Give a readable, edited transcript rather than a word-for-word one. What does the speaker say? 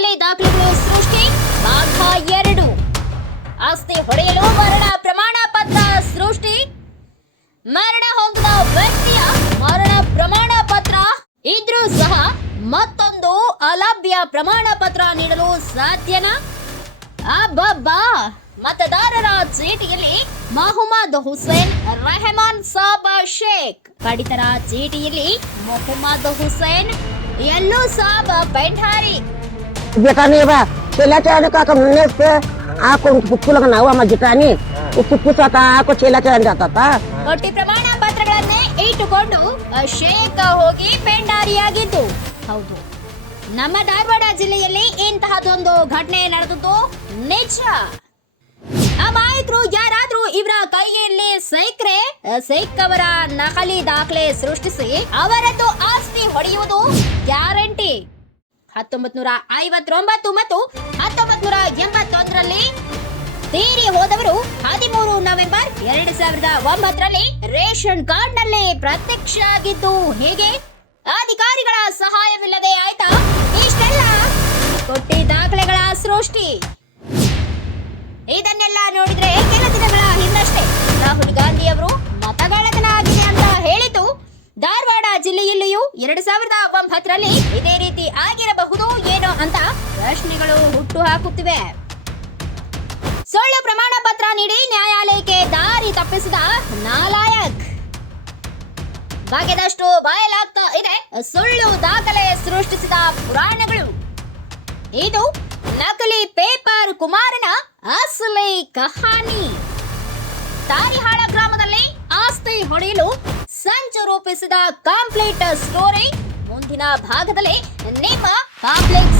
ನಕಲಿ ದಾಖಲೆಗಳು ಸೃಷ್ಟಿ ಭಾಗ 2. ಆಸ್ತಿ ಹೊಡೆಯಲು ಮರಣ ಪ್ರಮಾಣ ಪತ್ರ ಸೃಷ್ಟಿ. ಮರಣ ಹೊಂದಿದ ವ್ಯಕ್ತಿಯ ಮರಣ ಪ್ರಮಾಣ ಪತ್ರ ಇದ್ರೂ ಸಹ ಮತ್ತೊಂದು ಅಲಭ್ಯ ಪ್ರಮಾಣ ಪತ್ರ ನೀಡಲು ಸಾಧ್ಯನಾ? ಅಬ್ಬಬ್ಬಾ! ಮತದಾರರ ಚೀಟಿಯಲ್ಲಿ ಮೊಹಮ್ಮದ್ ಹುಸೇನ್ ರೆಹಮಾನ್ ಸಾಬ್ ಶೇಖ್, ಪಡಿತರ ಚೀಟಿಯಲ್ಲಿ ಮೊಹಮ್ಮದ್ ಹುಸೇನ್ ಯಲ್ಲೂ ಸಾಬ್ ಪೆಂಠಾರಿ. ಕೊಟ್ಟಿ ಪ್ರಮಾಣ ಪತ್ರಗಳನ್ನೇ ಇಟ್ಟುಕೊಂಡು ಶೇಖ್ ಹೋಗಿ ಪೆಂಡಾರಿಯಾಗಿದ್ದು ಹೌದು. ನಮ್ಮ ಧಾರವಾಡ ಜಿಲ್ಲೆಯಲ್ಲಿ ಇಂತಹದೊಂದು ಘಟನೆ ನಡೆದದ್ದು ನಿಜ. ಅಮಾಯಕರು ಯಾರಾದ್ರೂ ಇವರ ಕೈಯಲ್ಲಿ ಸಿಕ್ಕರೆ ಸಿಕ್ಕವರ ನಕಲಿ ದಾಖಲೆ ಸೃಷ್ಟಿಸಿ ಅವರದ್ದು ಆಸ್ತಿ ಹೊಡೆಯುವುದು ಗ್ಯಾರಂಟಿ. 1959 ಮತ್ತು 1981ರಲ್ಲಿ ತೀರಿ ಹೋದವರು 13 ನವೆಂಬರ್ 2009ರಲ್ಲಿ ರೇಷನ್ ಕಾರ್ಡ್ ನಲ್ಲಿ ಪ್ರತ್ಯಕ್ಷ ಆಗಿದ್ದು ಹೀಗೆ ಅಧಿಕಾರಿಗಳ ಸಹಾಯವಿಲ್ಲದೆ ಆಯ್ತಾ ಇಷ್ಟೆಲ್ಲ ಕೊಟ್ಟಿ ದಾಖಲೆಗಳ ಸೃಷ್ಟಿ. ಇದನ್ನೆಲ್ಲ ನೋಡಿದ್ರೆ ಕೆಲ ದಿನಗಳ ಹಿಂದಷ್ಟೇ ರಾಹುಲ್ ಗಾಂಧಿ ಅವರು ಮತಗಳ್ಳತನ ಆಗಿದೆ ಅಂತ ಹೇಳಿದ್ದು ಧಾರವಾಡ ಜಿಲ್ಲೆಯಲ್ಲಿಯೂ 2009ರಲ್ಲಿ ಇದೇ ರೀತಿ ಆಗಿರಬಹುದು ಏನೋ ಅಂತ ಪ್ರಶ್ನೆಗಳು ಹುಟ್ಟು ಹಾಕುತ್ತಿವೆ. ಸುಳ್ಳು ಪ್ರಮಾಣ ಪತ್ರ ನೀಡಿ ನ್ಯಾಯಾಲಯಕ್ಕೆ ದಾರಿ ತಪ್ಪಿಸಿದ ನಾಲಾಯಕ್. ಬಾಗಿದಷ್ಟು ಬಯಲಾಗ್ತಾ ಇದೆ ಸುಳ್ಳು ದಾಖಲೆ ಸೃಷ್ಟಿಸಿದ ಪುರಾಣಗಳು. ಇದು ನಕಲಿ ಪೇಪರ್ ಕುಮಾರನ ಅಸಲಿ ಕಹಾನಿ. ತಾರಿಹಾಳ ಗ್ರಾಮದಲ್ಲಿ ಆಸ್ತಿ ಹೊಡೆಯಲು ಸಂಚು ರೂಪಿಸಿದ ಕಂಪ್ಲೀಟ್ ಸ್ಟೋರಿ ಮುಂದಿನ ಭಾಗದಲ್ಲಿ ನಿಮ್ಮ ಕಾಂಪ್ಲೆಕ್ಸ್